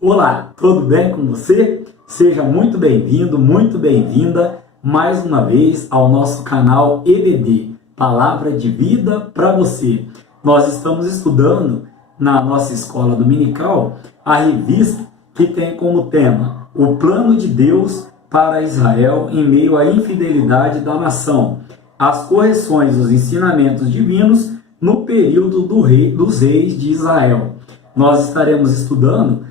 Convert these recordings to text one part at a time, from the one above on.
Olá, tudo bem com você? Seja muito bem-vindo, muito bem-vinda mais uma vez ao nosso canal EBD, Palavra de Vida para você. Nós estamos estudando na nossa escola dominical a revista que tem como tema o plano de Deus para Israel em meio à infidelidade da nação, as correções dos ensinamentos divinos no período dos reis de Israel. Nós estaremos estudando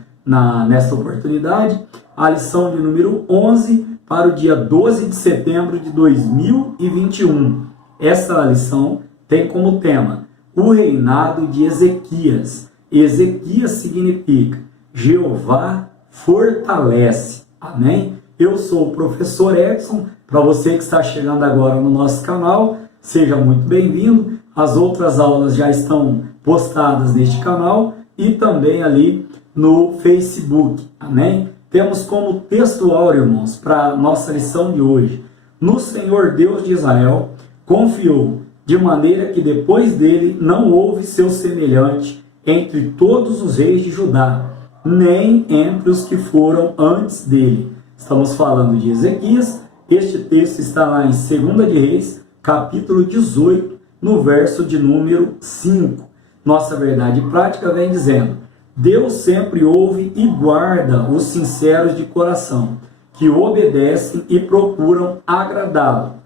nesta oportunidade a lição de número 11 para o dia 12 de setembro de 2021. Essa lição tem como tema o reinado de Ezequias. Ezequias significa Jeová fortalece. Amém? Eu sou o professor Edson. Para você que está chegando agora no nosso canal, seja muito bem-vindo. As outras aulas já estão postadas neste canal e também ali no Facebook. Amém? Temos como textual, irmãos, para a nossa lição de hoje: no Senhor Deus de Israel confiou, de maneira que depois dele não houve seu semelhante entre todos os reis de Judá, nem entre os que foram antes dele. Estamos falando de Ezequias. Este texto está lá em 2 de Reis, capítulo 18, no verso de número 5. Nossa verdade prática vem dizendo: Deus sempre ouve e guarda os sinceros de coração, que obedecem e procuram agradá-lo.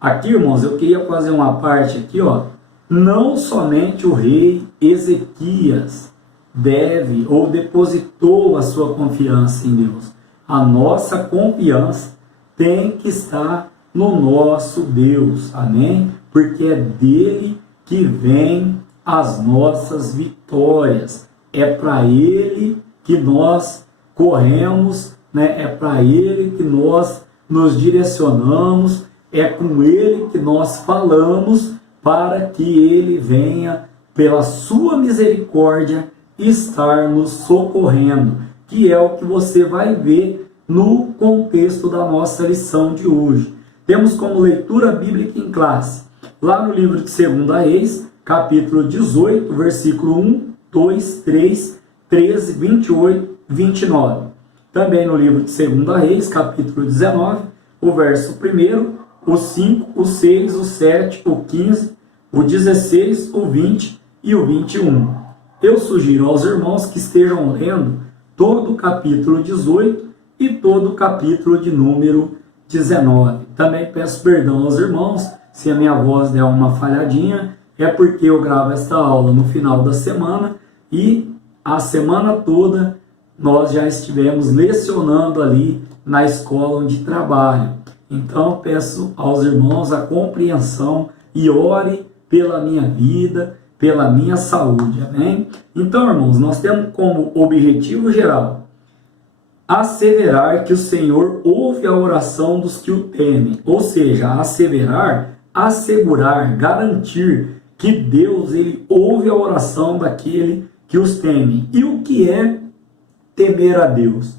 Aqui, irmãos, eu queria fazer uma parte aqui, ó. Não somente o rei Ezequias deve ou depositou a sua confiança em Deus. A nossa confiança tem que estar no nosso Deus. Amém? Porque é dele que vem as nossas vitórias. É para ele que nós corremos, né? É para ele que nós nos direcionamos, é com ele que nós falamos, para que ele venha, pela sua misericórdia, estar nos socorrendo, que é o que você vai ver no contexto da nossa lição de hoje. Temos como leitura bíblica em classe, lá no livro de 2 Reis, capítulo 18, versículo 1, 2, 3, 13, 28, 29. Também no livro de 2 Reis, capítulo 19, o verso 1, o 5, o 6, o 7, o 15, o 16, o 20 e o 21. Eu sugiro aos irmãos que estejam lendo todo o capítulo 18 e todo o capítulo de número 19. Também peço perdão aos irmãos se a minha voz der uma falhadinha, é porque eu gravo esta aula no final da semana e a semana toda nós já estivemos lecionando ali na escola onde trabalho. Então peço aos irmãos a compreensão e ore pela minha vida, pela minha saúde. Amém? Então, irmãos, nós temos como objetivo geral asseverar que o Senhor ouve a oração dos que o temem. Ou seja, asseverar, assegurar, garantir que Deus ele ouve a oração daquele que os teme. E o que é temer a Deus?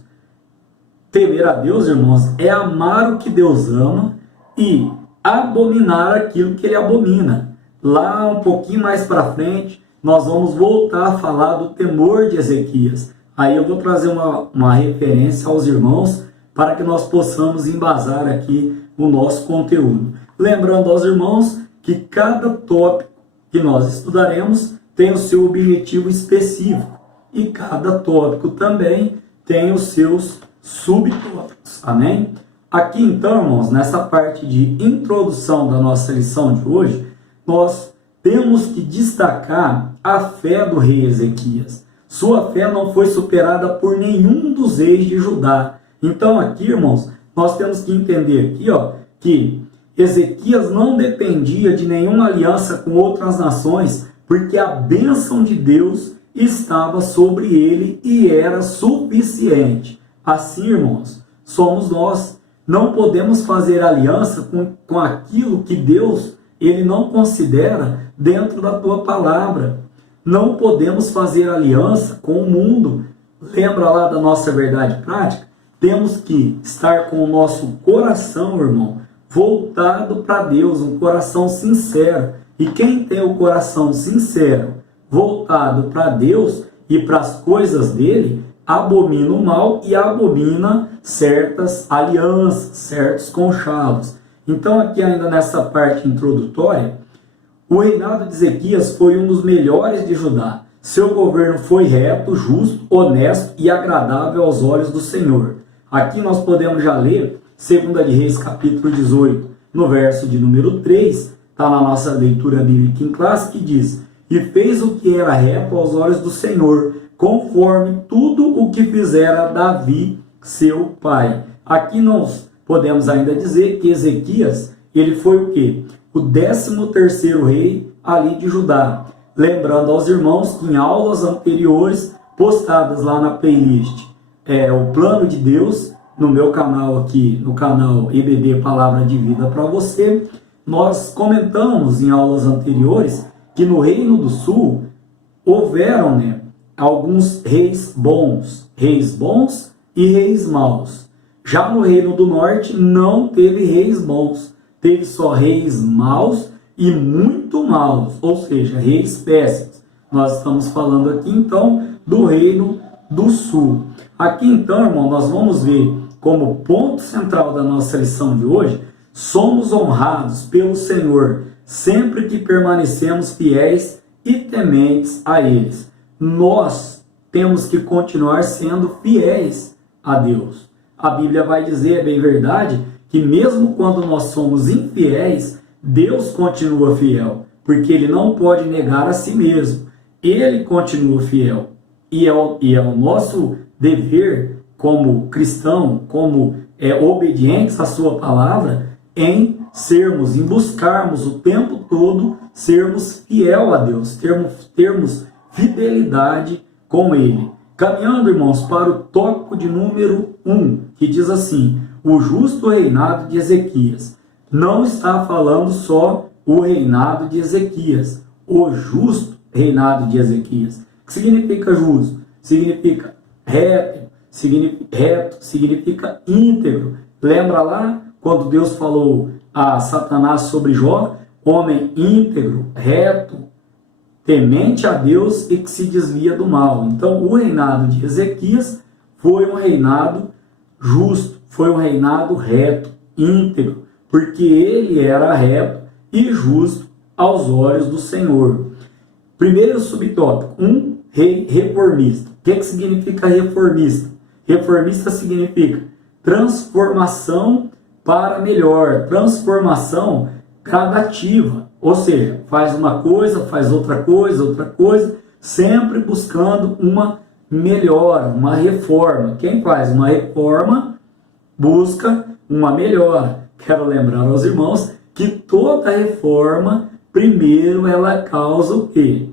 Temer a Deus, irmãos, é amar o que Deus ama e abominar aquilo que ele abomina. Lá um pouquinho mais para frente, nós vamos voltar a falar do temor de Ezequias. Aí eu vou trazer uma referência aos irmãos para que nós possamos embasar aqui o nosso conteúdo. Lembrando aos irmãos que cada tópico que nós estudaremos tem o seu objetivo específico e cada tópico também tem os seus subtópicos. Amém? Aqui então, irmãos, nessa parte de introdução da nossa lição de hoje, nós temos que destacar a fé do rei Ezequias. Sua fé não foi superada por nenhum dos reis de Judá. Então aqui, irmãos, nós temos que entender aqui, ó, que Ezequias não dependia de nenhuma aliança com outras nações, porque a bênção de Deus estava sobre ele e era suficiente. Assim, irmãos, somos nós. Não podemos fazer aliança com aquilo que Deus ele não considera dentro da tua palavra. Não podemos fazer aliança com o mundo. Lembra lá da nossa verdade prática? Temos que estar com o nosso coração, irmão, voltado para Deus, um coração sincero. E quem tem o coração sincero, voltado para Deus e para as coisas dele, abomina o mal e abomina certas alianças, certos conchados. Então aqui ainda nessa parte introdutória, o reinado de Ezequias foi um dos melhores de Judá. Seu governo foi reto, justo, honesto e agradável aos olhos do Senhor. Aqui nós podemos já ler 2 de Reis capítulo 18, no verso de número 3, está na nossa leitura bíblica em classe, que diz: e fez o que era reto aos olhos do Senhor, conforme tudo o que fizera Davi, seu pai. Aqui nós podemos ainda dizer que Ezequias, ele foi o quê? O 13º rei ali de Judá. Lembrando aos irmãos que em aulas anteriores, postadas lá na playlist, o plano de Deus, no meu canal aqui, no canal EBD Palavra de Vida para você, nós comentamos em aulas anteriores que no Reino do Sul houveram, alguns reis bons e reis maus. Já no Reino do Norte não teve reis bons, teve só reis maus e muito maus, ou seja, reis péssimos. Nós estamos falando aqui então do Reino do Sul. Aqui então, irmão, nós vamos ver como ponto central da nossa lição de hoje: somos honrados pelo Senhor sempre que permanecemos fiéis e tementes a eles. Nós temos que continuar sendo fiéis a Deus. A Bíblia vai dizer, é bem verdade, que mesmo quando nós somos infiéis, Deus continua fiel, porque Ele não pode negar a si mesmo. Ele continua fiel. E é o nosso dever como cristão, como obedientes à sua palavra, em buscarmos o tempo todo, sermos fiel a Deus, termos fidelidade com Ele. Caminhando, irmãos, para o tópico de número 1, que diz assim: o justo reinado de Ezequias. Não está falando só o reinado de Ezequias, o justo reinado de Ezequias. O que significa justo? Significa reto, significa íntegro. Lembra lá quando Deus falou a Satanás sobre Jó? Homem íntegro, reto, temente a Deus e que se desvia do mal. Então o reinado de Ezequias foi um reinado justo, foi um reinado reto, íntegro, porque ele era reto e justo aos olhos do Senhor. Primeiro subtópico, um rei reformista. O que significa reformista? Reformista significa transformação para melhor, transformação gradativa, ou seja, faz uma coisa, faz outra coisa, sempre buscando uma melhora, uma reforma. Quem faz uma reforma busca uma melhora. Quero lembrar aos irmãos que toda reforma, primeiro ela causa o quê?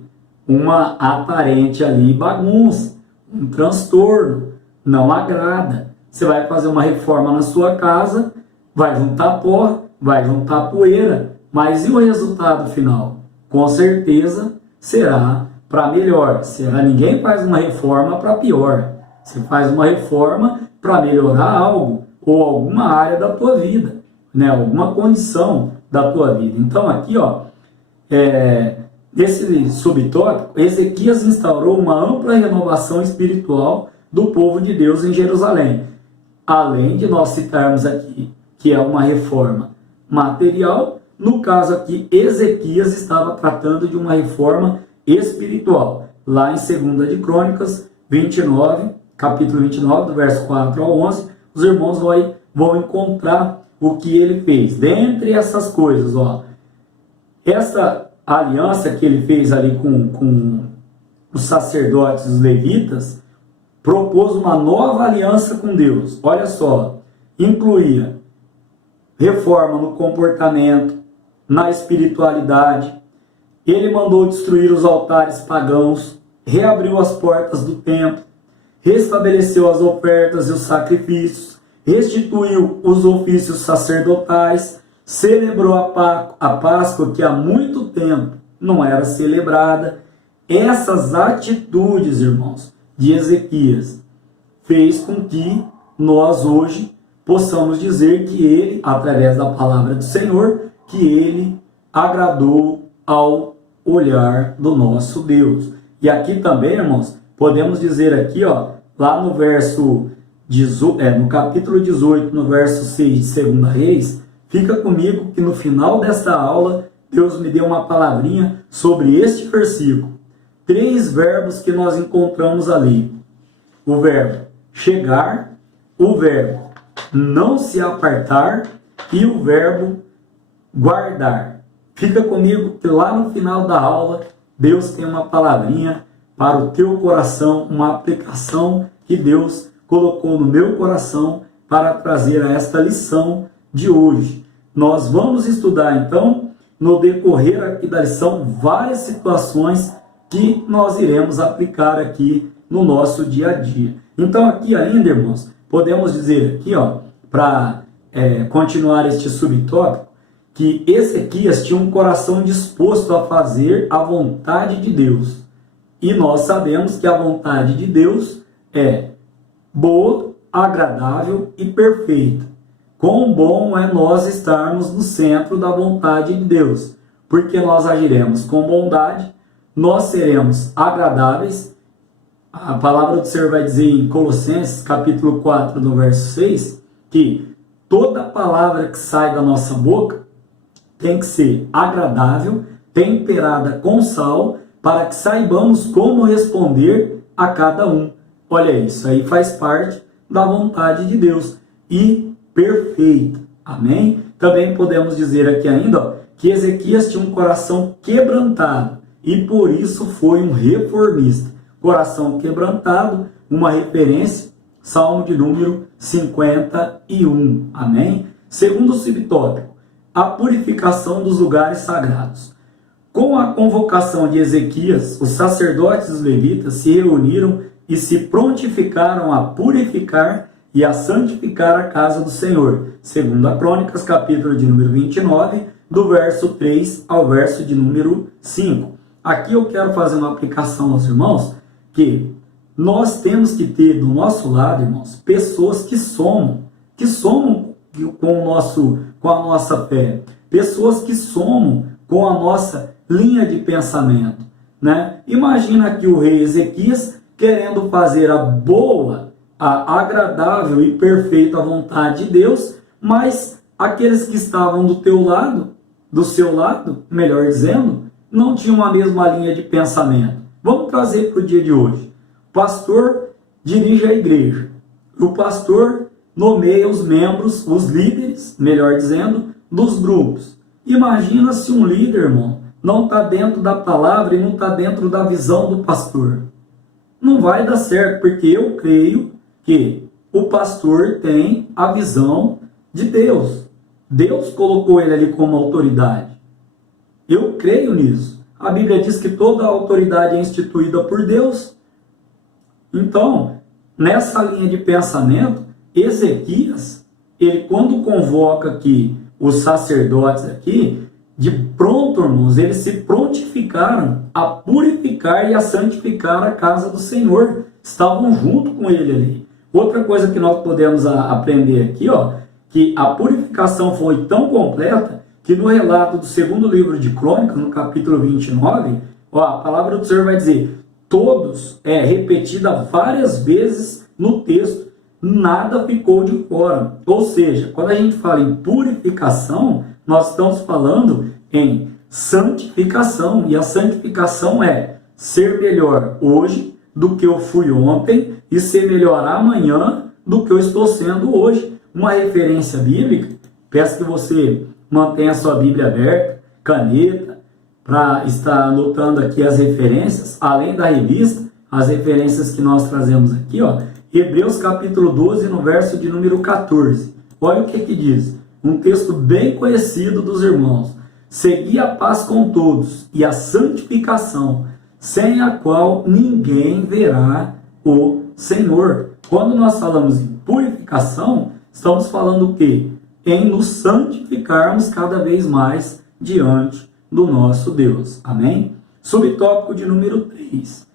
Uma aparente ali bagunça, um transtorno, não agrada. Você vai fazer uma reforma na sua casa, vai juntar pó, vai juntar poeira, mas e o resultado final? Com certeza será para melhor. Ninguém faz uma reforma para pior. Você faz uma reforma para melhorar algo ou alguma área da tua vida, alguma condição da tua vida. Então aqui, nesse subtópico, Ezequias instaurou uma ampla renovação espiritual do povo de Deus em Jerusalém. Além de nós citarmos aqui que é uma reforma material, no caso aqui Ezequias estava tratando de uma reforma espiritual. Lá em 2 de Crônicas 29, capítulo 29, do verso 4 ao 11, os irmãos vão encontrar o que ele fez. Dentre essas coisas, essa aliança que ele fez ali com os sacerdotes, os levitas, propôs uma nova aliança com Deus. Olha só, incluía reforma no comportamento, na espiritualidade. Ele mandou destruir os altares pagãos, reabriu as portas do templo, restabeleceu as ofertas e os sacrifícios, restituiu os ofícios sacerdotais, celebrou a Páscoa que há muito tempo não era celebrada. Essas atitudes, irmãos, de Ezequias fez com que nós hoje possamos dizer que ele, através da palavra do Senhor, que ele agradou ao olhar do nosso Deus. E aqui também, irmãos, podemos dizer aqui, lá no verso no capítulo 18, no verso 6 de 2 Reis, fica comigo que no final desta aula, Deus me deu uma palavrinha sobre este versículo. 3 verbos que nós encontramos ali. O verbo chegar, o verbo não se apartar e o verbo guardar. Fica comigo que lá no final da aula, Deus tem uma palavrinha para o teu coração, uma aplicação que Deus colocou no meu coração para trazer a esta lição de hoje. Nós vamos estudar então, no decorrer aqui da lição, várias situações que nós iremos aplicar aqui no nosso dia a dia. Então aqui ainda, irmãos, podemos dizer aqui, para continuar este subtópico, que Ezequias tinha um coração disposto a fazer a vontade de Deus. E nós sabemos que a vontade de Deus é boa, agradável e perfeita. Quão bom é nós estarmos no centro da vontade de Deus, porque nós agiremos com bondade, nós seremos agradáveis. A palavra do Senhor vai dizer em Colossenses, capítulo 4, no verso 6, que toda palavra que sai da nossa boca tem que ser agradável, temperada com sal, para que saibamos como responder a cada um. Olha, isso aí faz parte da vontade de Deus e perfeita. Amém? Também podemos dizer aqui ainda que Ezequias tinha um coração quebrantado e por isso foi um reformista. Coração quebrantado, uma referência, Salmo de número 51. Amém? Segundo subtópico, a purificação dos lugares sagrados. Com a convocação de Ezequias, os sacerdotes e os levitas se reuniram e se prontificaram a purificar e a santificar a casa do Senhor. Segundo a Crônicas, capítulo de número 29, do verso 3 ao verso de número 5. Aqui eu quero fazer uma aplicação aos irmãos, que nós temos que ter do nosso lado, irmãos, pessoas que somam com a nossa fé, pessoas que somam com a nossa linha de pensamento, né? Imagina aqui o rei Ezequias querendo fazer a boa, a agradável e perfeita vontade de Deus, mas aqueles que estavam do teu lado, do seu lado, melhor dizendo, não tinham a mesma linha de pensamento. Vamos trazer para o dia de hoje. O pastor dirige a igreja. O pastor nomeia os membros, os líderes, melhor dizendo, dos grupos. Imagina se um líder, irmão, não está dentro da palavra e não está dentro da visão do pastor. Não vai dar certo, porque eu creio que o pastor tem a visão de Deus. Deus colocou ele ali como autoridade. Eu creio nisso. A Bíblia diz que toda a autoridade é instituída por Deus. Então, nessa linha de pensamento, Ezequias, ele quando convoca aqui os sacerdotes aqui, de pronto, irmãos, eles se prontificaram a purificar e a santificar a casa do Senhor. Estavam junto com ele ali. Outra coisa que nós podemos aprender aqui, que a purificação foi tão completa que no relato do segundo livro de Crônicas, no capítulo 29, a palavra do Senhor vai dizer, todos, repetida várias vezes no texto, nada ficou de fora. Ou seja, quando a gente fala em purificação, nós estamos falando em santificação. E a santificação é ser melhor hoje do que eu fui ontem e ser melhor amanhã do que eu estou sendo hoje. Uma referência bíblica, peço que você mantenha a sua Bíblia aberta, caneta, para estar anotando aqui as referências, além da revista, as referências que nós trazemos aqui, Hebreus capítulo 12, no verso de número 14. Olha o que diz, um texto bem conhecido dos irmãos. Segui a paz com todos e a santificação, sem a qual ninguém verá o Senhor. Quando nós falamos em purificação, estamos falando o quê? Em nos santificarmos cada vez mais diante do nosso Deus. Amém? Subtópico de número 3.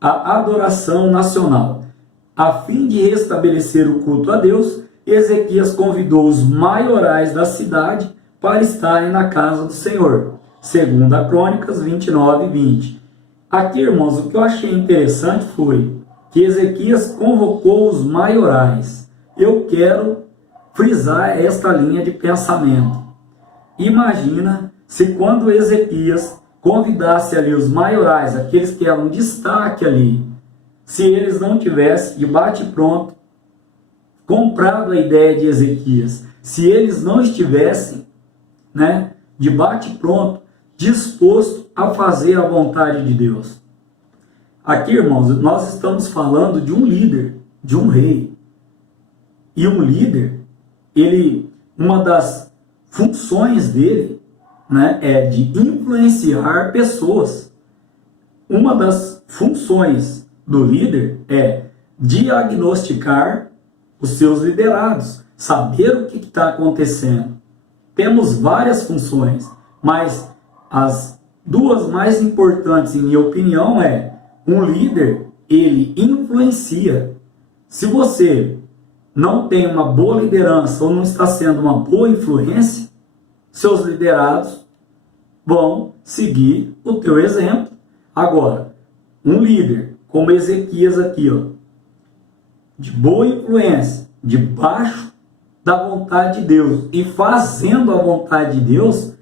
A adoração nacional. A fim de restabelecer o culto a Deus, Ezequias convidou os maiorais da cidade para estarem na casa do Senhor. Segunda Crônicas 29, 20. Aqui, irmãos, o que eu achei interessante foi que Ezequias convocou os maiorais. Eu quero frisar esta linha de pensamento. Imagina se quando Ezequias convidasse ali os maiorais, aqueles que eram destaque ali, se eles não tivessem de bate-pronto comprado a ideia de Ezequias, se eles não estivessem, de bate-pronto, disposto a fazer a vontade de Deus. Aqui, irmãos, nós estamos falando de um líder, de um rei. E um líder, uma das funções dele, é de influenciar pessoas. Uma das funções do líder é diagnosticar os seus liderados, saber o que está acontecendo. Temos várias funções, mas as duas mais importantes, em minha opinião, um líder, ele influencia. Se você não tem uma boa liderança ou não está sendo uma boa influência, seus liderados vão seguir o teu exemplo. Agora, um líder como Ezequias aqui, de boa influência, debaixo da vontade de Deus e fazendo a vontade de Deus,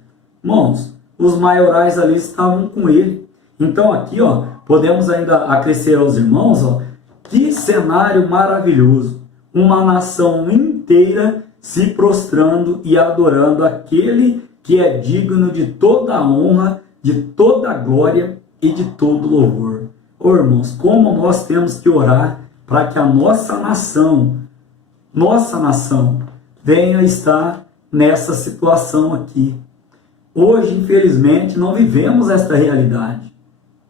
irmãos, os maiorais ali estavam com ele. Então aqui, podemos ainda acrescer aos irmãos, que cenário maravilhoso. Uma nação inteira se prostrando e adorando aquele que é digno de toda a honra, de toda a glória e de todo louvor. Irmãos, como nós temos que orar para que a nossa nação venha estar nessa situação aqui. Hoje, infelizmente, não vivemos esta realidade.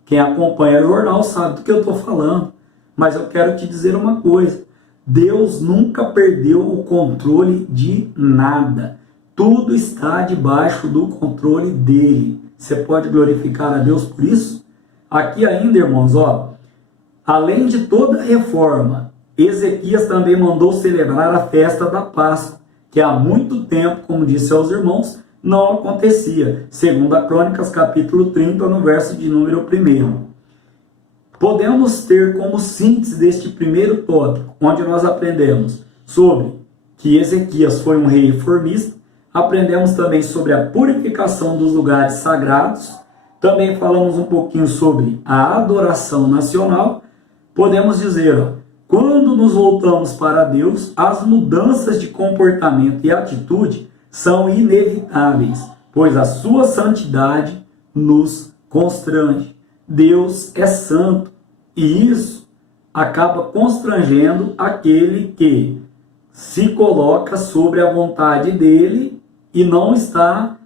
Quem acompanha o jornal sabe do que eu estou falando. Mas eu quero te dizer uma coisa. Deus nunca perdeu o controle de nada. Tudo está debaixo do controle dele. Você pode glorificar a Deus por isso? Aqui ainda, irmãos, além de toda a reforma, Ezequias também mandou celebrar a festa da Páscoa, que há muito tempo, como disse aos irmãos, não acontecia. Segundo a Crônicas, capítulo 30, no verso de número 1. Podemos ter como síntese deste primeiro tópico, onde nós aprendemos sobre que Ezequias foi um rei reformista, aprendemos também sobre a purificação dos lugares sagrados, também falamos um pouquinho sobre a adoração nacional. Podemos dizer, quando nos voltamos para Deus, as mudanças de comportamento e atitude são inevitáveis, pois a sua santidade nos constrange. Deus é santo e isso acaba constrangendo aquele que se coloca sobre a vontade dele e não está,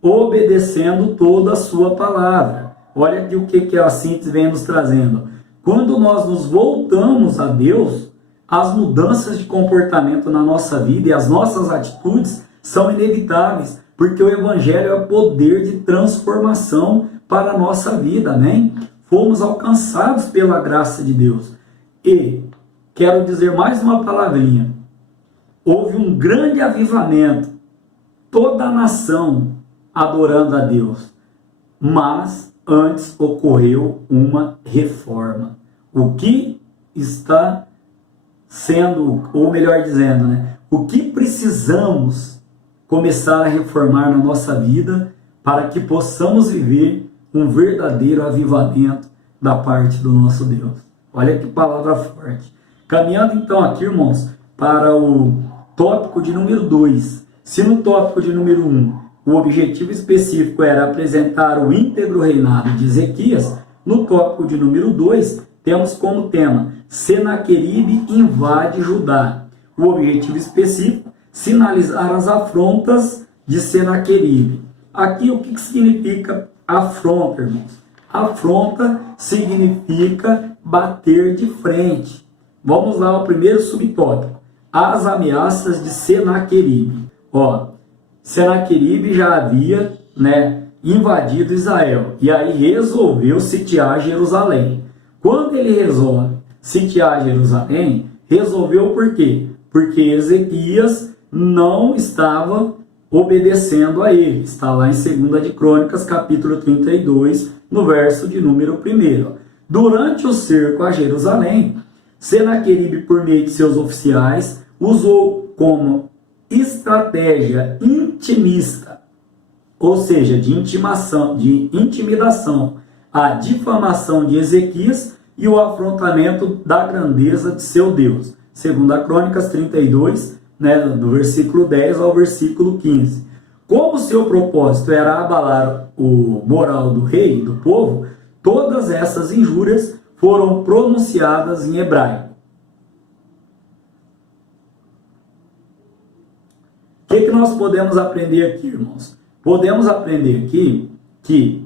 obedecendo toda a sua palavra. Olha aqui o que a síntese vem nos trazendo. Quando nós nos voltamos a Deus, as mudanças de comportamento na nossa vida e as nossas atitudes são inevitáveis, porque o Evangelho é poder de transformação para a nossa vida, amém? Fomos alcançados pela graça de Deus. E quero dizer mais uma palavrinha. Houve um grande avivamento, toda a nação adorando a Deus, mas antes ocorreu uma reforma. O que está sendo, ou melhor dizendo, o que precisamos começar a reformar na nossa vida para que possamos viver um verdadeiro avivamento da parte do nosso Deus. Olha que palavra forte. Caminhando então aqui, irmãos, para o tópico de número 2. Se no tópico de número 1, o objetivo específico era apresentar o íntegro reinado de Ezequias, no tópico de número 2, temos como tema Senaqueribe invade Judá. O objetivo específico, sinalizar as afrontas de Senaqueribe. Aqui o que significa afronta, irmãos? Afronta significa bater de frente. Vamos lá ao primeiro subtópico. As ameaças de Senaqueribe. Senaqueribe já havia invadido Israel e aí resolveu sitiar Jerusalém. Quando ele resolve sitiar Jerusalém, resolveu por quê? Porque Ezequias não estava obedecendo a ele. Está lá em 2 de Crônicas, capítulo 32, no verso de número 1. Durante o cerco a Jerusalém, Senaqueribe, por meio de seus oficiais, usou como estratégia intimista, ou seja, de intimidação, a difamação de Ezequias e o afrontamento da grandeza de seu Deus. Segundo a Crônicas 32, do versículo 10 ao versículo 15. Como seu propósito era abalar o moral do rei e do povo, todas essas injúrias foram pronunciadas em hebraico. O que nós podemos aprender aqui, irmãos? Podemos aprender aqui que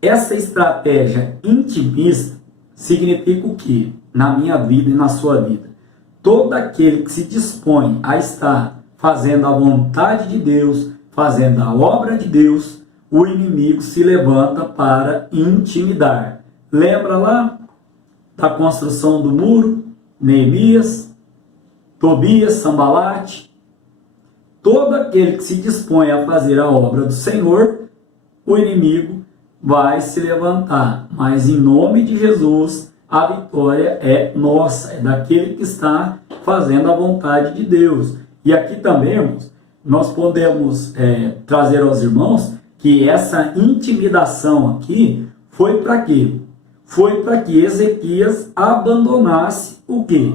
essa estratégia intimista significa o quê? Na minha vida e na sua vida. Todo aquele que se dispõe a estar fazendo a vontade de Deus, fazendo a obra de Deus, o inimigo se levanta para intimidar. Lembra lá da construção do muro? Neemias, Tobias, Sambalate. Todo aquele que se dispõe a fazer a obra do Senhor, o inimigo vai se levantar. Mas em nome de Jesus, a vitória é nossa, é daquele que está fazendo a vontade de Deus. E aqui também, irmãos, nós podemos trazer aos irmãos que essa intimidação aqui foi para quê? Foi para que Ezequias abandonasse o quê?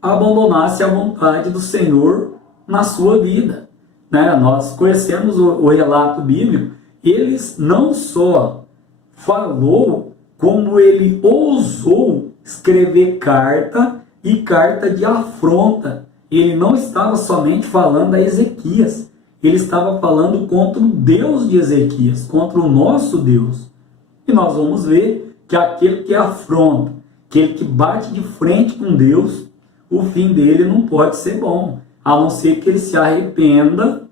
Abandonasse a vontade do Senhor na sua vida. Nós conhecemos o relato bíblico. Eles não só falou, como ele ousou escrever carta e carta de afronta. Ele não estava somente falando a Ezequias, ele estava falando contra o Deus de Ezequias, contra o nosso Deus. E nós vamos ver que aquele que afronta, aquele que bate de frente com Deus, o fim dele não pode ser bom, a não ser que ele se arrependa,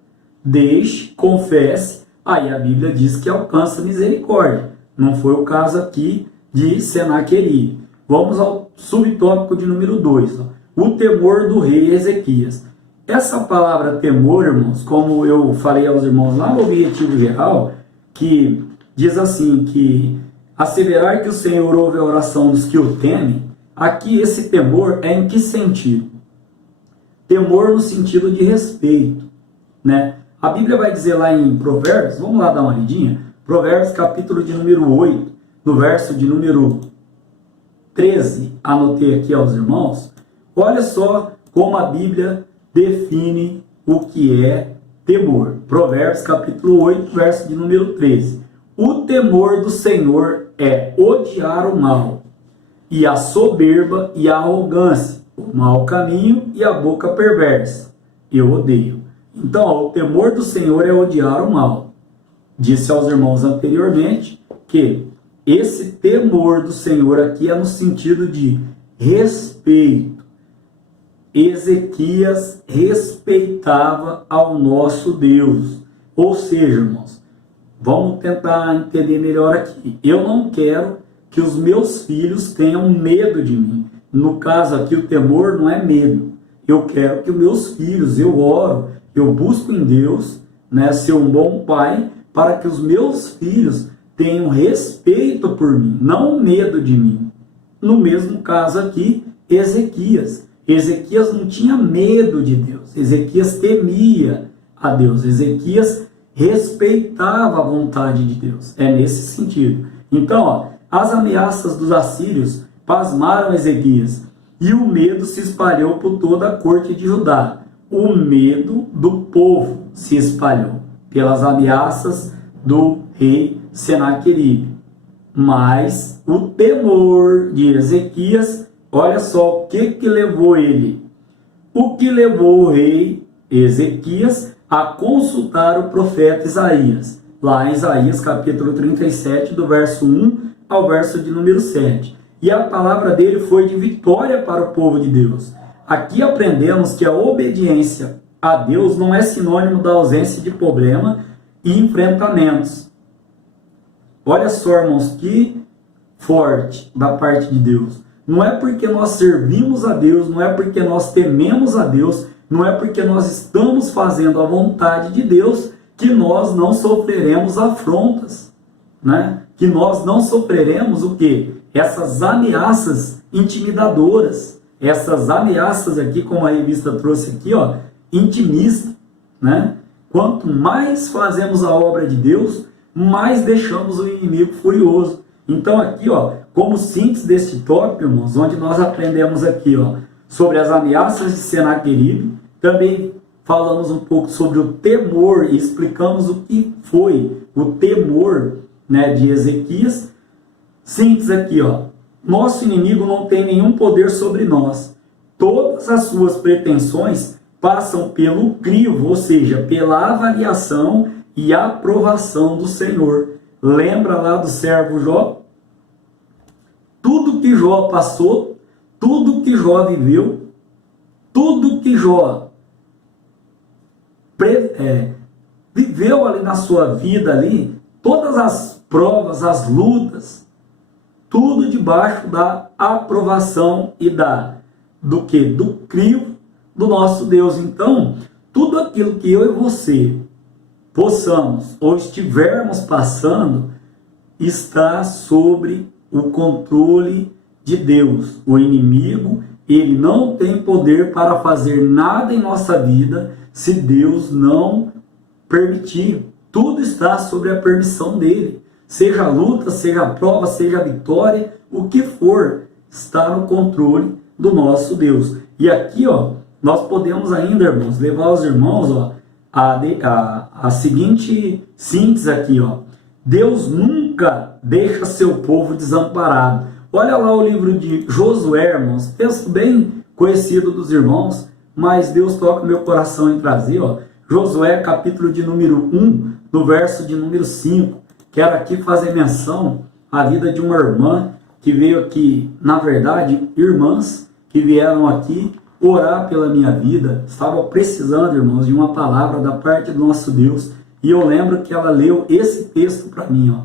deixe, confesse, aí a Bíblia diz que alcança misericórdia. Não foi o caso aqui de Senaqueribe. Vamos ao subtópico de número 2, o temor do rei Ezequias. Essa palavra temor, irmãos, como eu falei aos irmãos lá no objetivo geral, que diz assim, que asseverar que o Senhor ouve a oração dos que o temem, aqui esse temor é em que sentido? Temor no sentido de respeito, A Bíblia vai dizer lá em Provérbios, vamos lá dar uma lidinha, Provérbios capítulo de número 8, no verso de número 13, anotei aqui aos irmãos, olha só como a Bíblia define o que é temor. Provérbios capítulo 8, verso de número 13. O temor do Senhor é odiar o mal, e a soberba e a arrogância, o mau caminho e a boca perversa. Eu odeio. Então, o temor do Senhor é odiar o mal. Disse aos irmãos anteriormente que esse temor do Senhor aqui é no sentido de respeito. Ezequias respeitava ao nosso Deus. Ou seja, irmãos, vamos tentar entender melhor aqui. Eu não quero que os meus filhos tenham medo de mim. No caso aqui, o temor não é medo. Eu quero que os meus filhos, eu oro, eu busco em Deus, ser um bom pai, para que os meus filhos tenham respeito por mim, não medo de mim. No mesmo caso aqui, Ezequias. Ezequias não tinha medo de Deus. Ezequias temia a Deus. Ezequias respeitava a vontade de Deus. É nesse sentido. Então, as ameaças dos assírios pasmaram Ezequias e o medo se espalhou por toda a corte de Judá. O medo do povo se espalhou pelas ameaças do rei Senaqueribe. Mas o temor de Ezequias, olha só o que levou ele. O que levou o rei Ezequias a consultar o profeta Isaías. Lá em Isaías capítulo 37, do verso 1 ao verso de número 7. E a palavra dele foi de vitória para o povo de Deus. Aqui aprendemos que a obediência a Deus não é sinônimo da ausência de problema e enfrentamentos. Olha só, irmãos, que forte da parte de Deus. Não é porque nós servimos a Deus, não é porque nós tememos a Deus, não é porque nós estamos fazendo a vontade de Deus que nós não sofreremos afrontas, Que nós não sofreremos o quê? essas ameaças intimidadoras, essas ameaças aqui, como a revista trouxe aqui, ó, intimista, né? Quanto mais fazemos a obra de Deus, mais deixamos o inimigo furioso. Então aqui, ó, como síntese deste tópico, irmãos, onde nós aprendemos aqui, ó, sobre as ameaças de Senaqueribe, também falamos um pouco sobre o temor e explicamos o que foi o temor, né, de Ezequias. Síntese aqui, ó, nosso inimigo não tem nenhum poder sobre nós. Todas as suas pretensões passam pelo crivo, ou seja, pela avaliação e aprovação do Senhor. Lembra lá do servo Jó? Tudo que Jó passou, tudo que Jó viveu, tudo que Jó viveu ali na sua vida ali, todas as provas, as lutas, tudo debaixo da aprovação e do crivo do nosso Deus. Então, tudo aquilo que eu e você possamos ou estivermos passando está sobre o controle de Deus. O inimigo, ele não tem poder para fazer nada em nossa vida se Deus não permitir. Tudo está sobre a permissão dele. Seja a luta, seja a prova, seja a vitória, o que for, está no controle do nosso Deus. E aqui, ó, nós podemos ainda, irmãos, levar os irmãos, ó, a seguinte síntese aqui, ó. Deus nunca deixa seu povo desamparado. Olha lá o livro de Josué, irmãos, texto bem conhecido dos irmãos, mas Deus toca o meu coração em trazer, ó. Josué, capítulo de número 1, no verso de número 5. Quero aqui fazer menção à vida de uma irmã que veio aqui, na verdade, irmãs que vieram aqui orar pela minha vida, estavam precisando, irmãos, de uma palavra da parte do nosso Deus, e eu lembro que ela leu esse texto para mim, ó.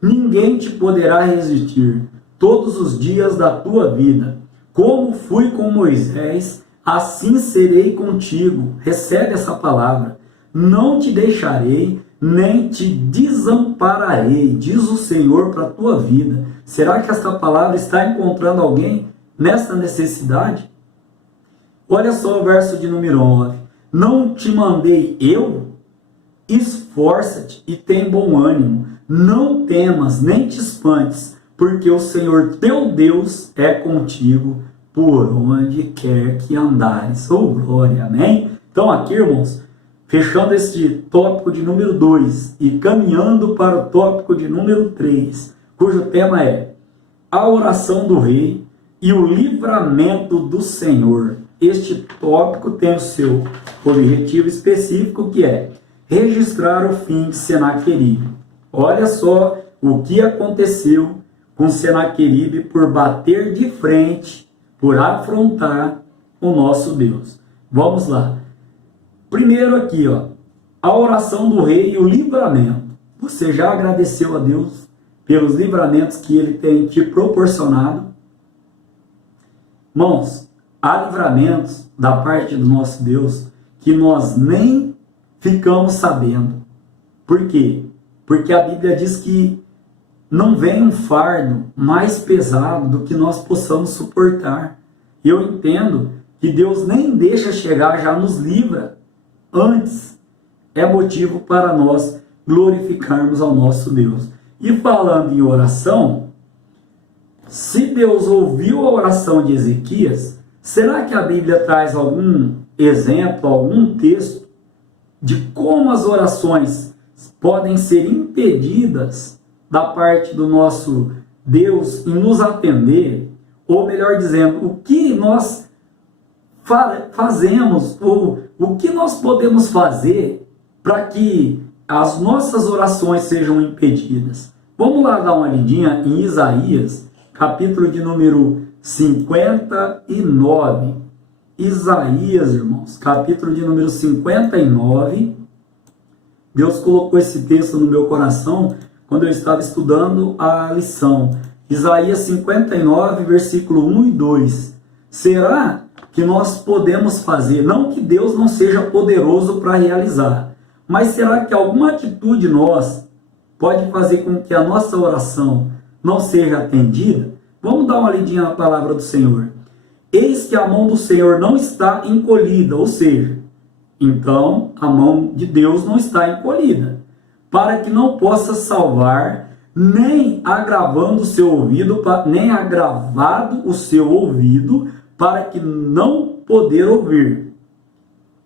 Ninguém te poderá resistir todos os dias da tua vida. Como fui com Moisés, assim serei contigo. Recebe essa palavra. Não te deixarei, nem te desampararei, diz o Senhor para a tua vida. Será que esta palavra está encontrando alguém nesta necessidade? Olha só o verso de número 9. Não te mandei eu? Esforça-te e tem bom ânimo. Não temas, nem te espantes, porque o Senhor teu Deus é contigo por onde quer que andares. Oh, glória, amém? Então aqui, irmãos, fechando este tópico de número 2 e caminhando para o tópico de número 3, cujo tema é a oração do rei e o livramento do Senhor. Este tópico tem o seu objetivo específico, que é registrar o fim de Senaqueribe. Olha só o que aconteceu com Senaqueribe por bater de frente, por afrontar o nosso Deus. Vamos lá. Primeiro aqui, ó, a oração do rei e o livramento. Você já agradeceu a Deus pelos livramentos que ele tem te proporcionado? Irmãos, há livramentos da parte do nosso Deus que nós nem ficamos sabendo. Por quê? Porque a Bíblia diz que não vem um fardo mais pesado do que nós possamos suportar. E eu entendo que Deus nem deixa chegar, já nos livra. Antes, é motivo para nós glorificarmos ao nosso Deus. E falando em oração, se Deus ouviu a oração de Ezequias, será que a Bíblia traz algum exemplo, algum texto de como as orações podem ser impedidas da parte do nosso Deus em nos atender? Ou melhor dizendo, o que nós fazemos, ou o que nós podemos fazer para que as nossas orações sejam impedidas? Vamos lá dar uma lidinha em Isaías, capítulo de número 59. Isaías, irmãos, capítulo de número 59. Deus colocou esse texto no meu coração quando eu estava estudando a lição. Isaías 59, versículo 1 e 2. Será que nós podemos fazer, não que Deus não seja poderoso para realizar, mas será que alguma atitude nossa pode fazer com que a nossa oração não seja atendida? Vamos dar uma lidinha na palavra do Senhor. Eis que a mão do Senhor não está encolhida, ou seja, então a mão de Deus não está encolhida, para que não possa salvar, nem agravando o seu ouvido, nem agravado o seu ouvido, para que não poder ouvir.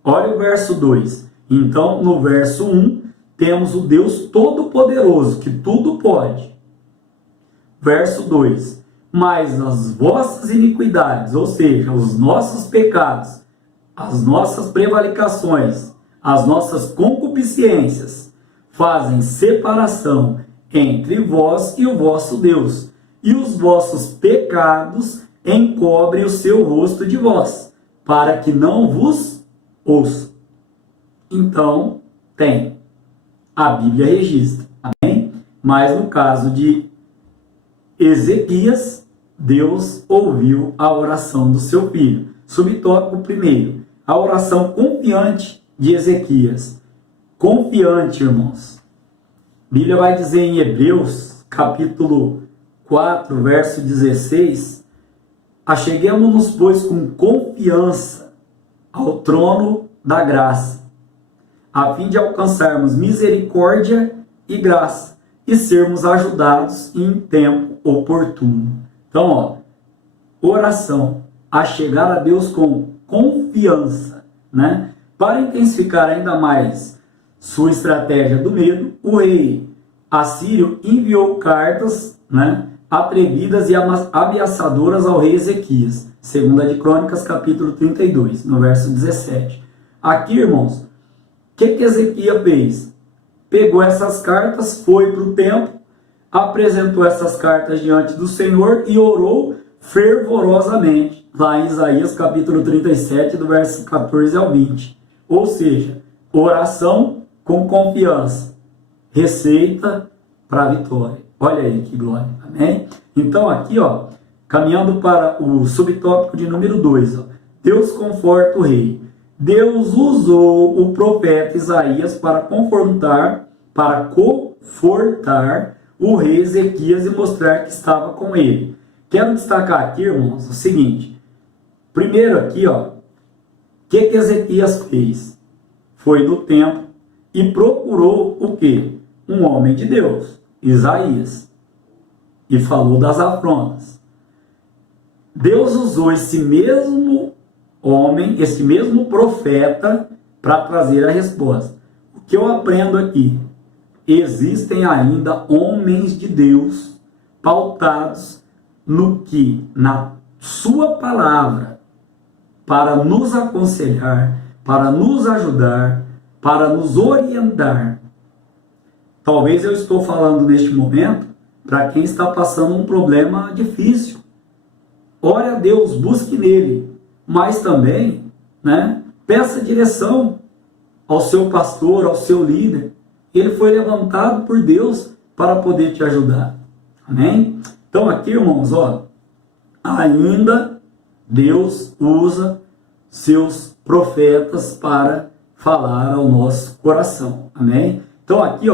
Olha o verso 2. Então, no verso 1, temos o Deus Todo-Poderoso, que tudo pode. Verso 2. Mas as vossas iniquidades, ou seja, os nossos pecados, as nossas prevaricações, as nossas concupiscências, fazem separação entre vós e o vosso Deus, e os vossos pecados encobrem o seu rosto de vós, para que não vos ouça. Então, a Bíblia registra, amém? Mas no caso de Ezequias, Deus ouviu a oração do seu filho. Subtópico primeiro, a oração confiante de Ezequias. Confiante, irmãos. A Bíblia vai dizer em Hebreus, capítulo 4, verso 16, acheguemo-nos, pois, com confiança ao trono da graça, a fim de alcançarmos misericórdia e graça, e sermos ajudados em tempo oportuno. Então, oração, a chegar a Deus com confiança, né? Para intensificar ainda mais sua estratégia do medo, o rei assírio enviou cartas, né, atrevidas e ameaçadoras ao rei Ezequias. 2 de Crônicas, capítulo 32, no verso 17. Aqui, irmãos, o que Ezequias fez? Pegou essas cartas, foi para o templo, apresentou essas cartas diante do Senhor e orou fervorosamente, lá em Isaías capítulo 37, do verso 14 ao 20. Ou seja, oração com confiança, receita para a vitória. Olha aí que glória, amém? Então aqui, caminhando para o subtópico de número 2, Deus conforta o rei. Deus usou o profeta Isaías para confortar o rei Ezequias e mostrar que estava com ele. Quero destacar aqui, irmãos, o seguinte. Primeiro aqui, o que Ezequias fez? Foi no templo e procurou o quê? Um homem de Deus, Isaías, e falou das afrontas. Deus usou esse mesmo homem, esse mesmo profeta, para trazer a resposta. O que eu aprendo aqui? Existem ainda homens de Deus pautados no que? Na sua palavra, para nos aconselhar, para nos ajudar, para nos orientar. Talvez eu estou falando neste momento para quem está passando um problema difícil. Ore a Deus, busque nele, mas também, peça direção ao seu pastor, ao seu líder. Ele foi levantado por Deus para poder te ajudar. Amém? Então aqui, irmãos, ainda Deus usa seus profetas para falar ao nosso coração. Amém? Então aqui,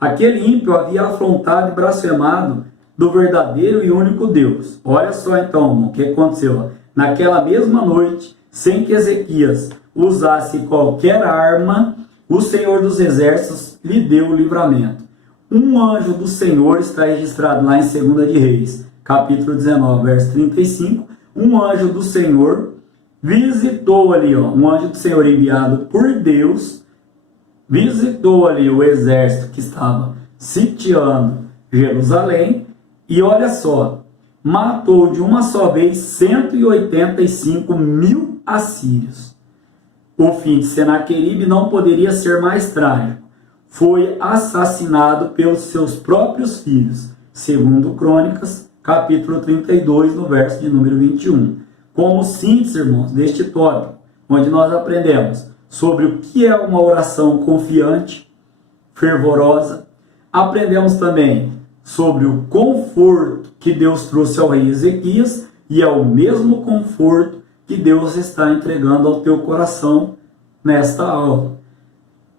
aquele ímpio havia afrontado e blasfemado do verdadeiro e único Deus. Olha só então, irmão, o que aconteceu. Naquela mesma noite, sem que Ezequias usasse qualquer arma, o Senhor dos Exércitos lhe deu o livramento. Um anjo do Senhor está registrado lá em 2 de Reis, capítulo 19, verso 35. Um anjo do Senhor visitou ali, um anjo do Senhor enviado por Deus, visitou ali o exército que estava sitiando Jerusalém e olha só, matou de uma só vez 185 mil assírios. O fim de Senaqueribe não poderia ser mais trágico. Foi assassinado pelos seus próprios filhos, segundo Crônicas, capítulo 32, no verso de número 21. Como síntese, irmãos, deste tópico, onde nós aprendemos sobre o que é uma oração confiante, fervorosa, aprendemos também sobre o conforto que Deus trouxe ao rei Ezequias e é o mesmo conforto que Deus está entregando ao teu coração nesta aula.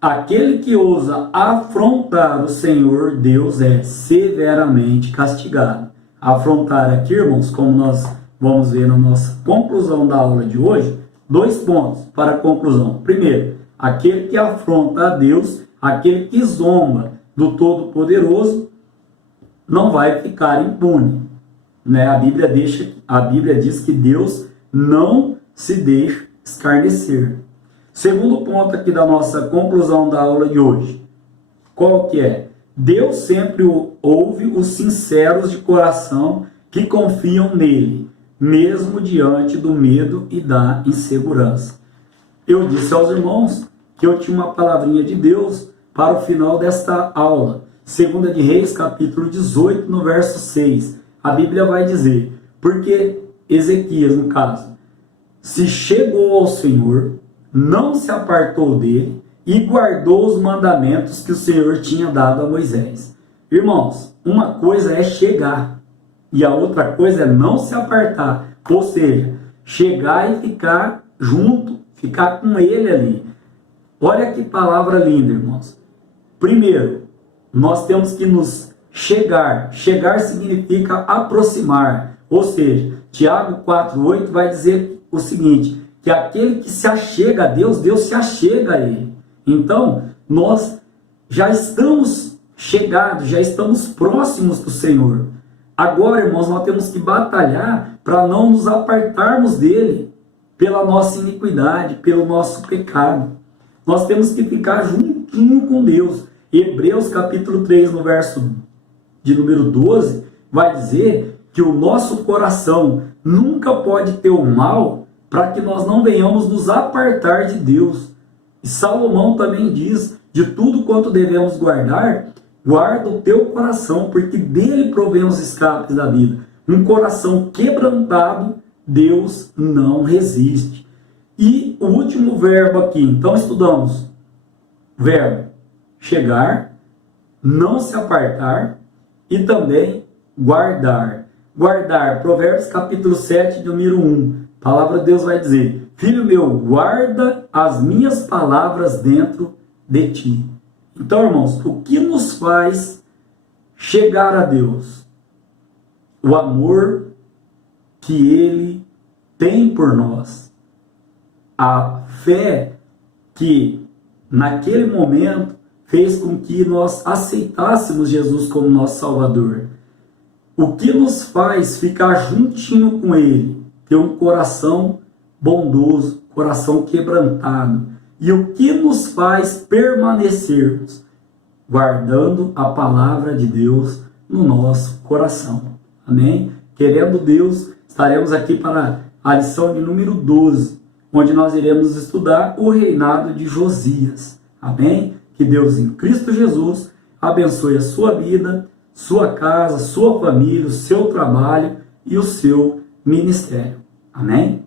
aquele que ousa afrontar o Senhor Deus é severamente castigado. Afrontar aqui, irmãos, como nós vamos ver na nossa conclusão da aula de hoje, 2 pontos para a conclusão. Primeiro, aquele que afronta a Deus, aquele que zomba do Todo-Poderoso, não vai ficar impune. Né? A Bíblia diz que Deus não se deixa escarnecer. Segundo ponto aqui da nossa conclusão da aula de hoje, qual que é? Deus sempre ouve os sinceros de coração que confiam nele, mesmo diante do medo e da insegurança. Eu disse aos irmãos que eu tinha uma palavrinha de Deus para o final desta aula. 2 de Reis, capítulo 18, no verso 6. A Bíblia vai dizer, porque Ezequias, no caso, se chegou ao Senhor, não se apartou dele e guardou os mandamentos que o Senhor tinha dado a Moisés. Irmãos, uma coisa é chegar e a outra coisa é não se apartar. Ou seja, chegar e ficar junto, ficar com ele ali. Olha que palavra linda, irmãos. Primeiro, nós temos que nos chegar. Chegar significa aproximar. Ou seja, Tiago 4,8 vai dizer o seguinte, que aquele que se achega a Deus, Deus se achega a ele. Então, nós já estamos chegados, já estamos próximos do Senhor. Agora, irmãos, nós temos que batalhar para não nos apartarmos dele pela nossa iniquidade, pelo nosso pecado. Nós temos que ficar juntinho com Deus. Hebreus capítulo 3, no verso de número 12, vai dizer que o nosso coração nunca pode ter o mal para que nós não venhamos nos apartar de Deus. E Salomão também diz, de tudo quanto devemos guardar, guarda o teu coração, porque dele provém os escapes da vida. Um coração quebrantado, Deus não resiste. E o último verbo aqui, então estudamos, verbo chegar, não se apartar e também guardar. Guardar, Provérbios capítulo 7, número 1. A palavra de Deus vai dizer, filho meu, guarda as minhas palavras dentro de ti. Então, irmãos, o que nos faz chegar a Deus? O amor que Ele tem por nós. A fé que, naquele momento, fez com que nós aceitássemos Jesus como nosso Salvador. O que nos faz ficar juntinho com Ele? Ter um coração bondoso, coração quebrantado. E o que nos faz permanecermos? Guardando a palavra de Deus no nosso coração. Amém? Querendo Deus, estaremos aqui para a lição de número 12, onde nós iremos estudar o reinado de Josias. Amém? Que Deus em Cristo Jesus abençoe a sua vida, sua casa, sua família, o seu trabalho e o seu ministério. Amém?